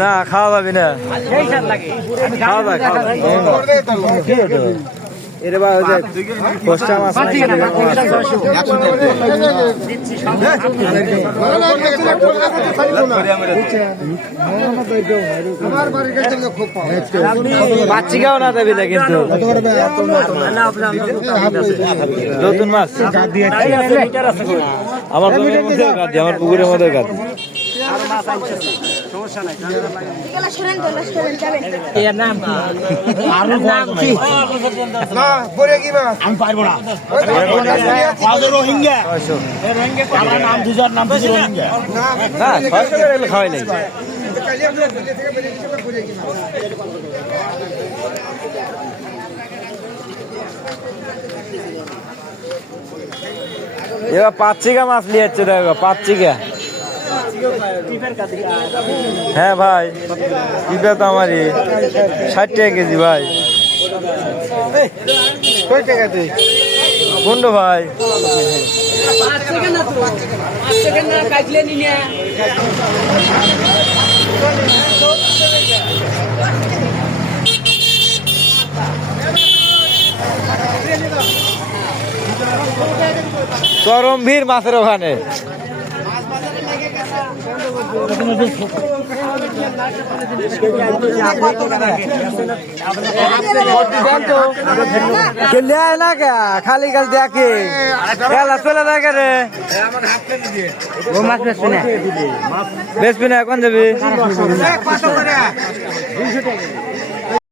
না খাওয়া যাবে না খাওয়া যায় এরে বা কষ্টা মাছ বাচ্চিকাও না দেবে কিন্তু নতুন মাছ আমার আমার পুকুরের মধ্যে গাছ আমি পারবো না রোহিঙ্গা নাম দুজার নাম রোহিঙ্গা খাওয়াই নাই এবার 5 চিকা মাছ নিয়ে যাচ্ছে দেখো 5 চিকা হ্যাঁ ভাই এটা তো আমারই 60 টাকা কেজি ভাই কয় টাকা তুই কোনটা ভাই চরমভীর মাছের ওখানে খালি কাল দেখে খেলা চলে দেখে রে বেচবি না এখন যাবি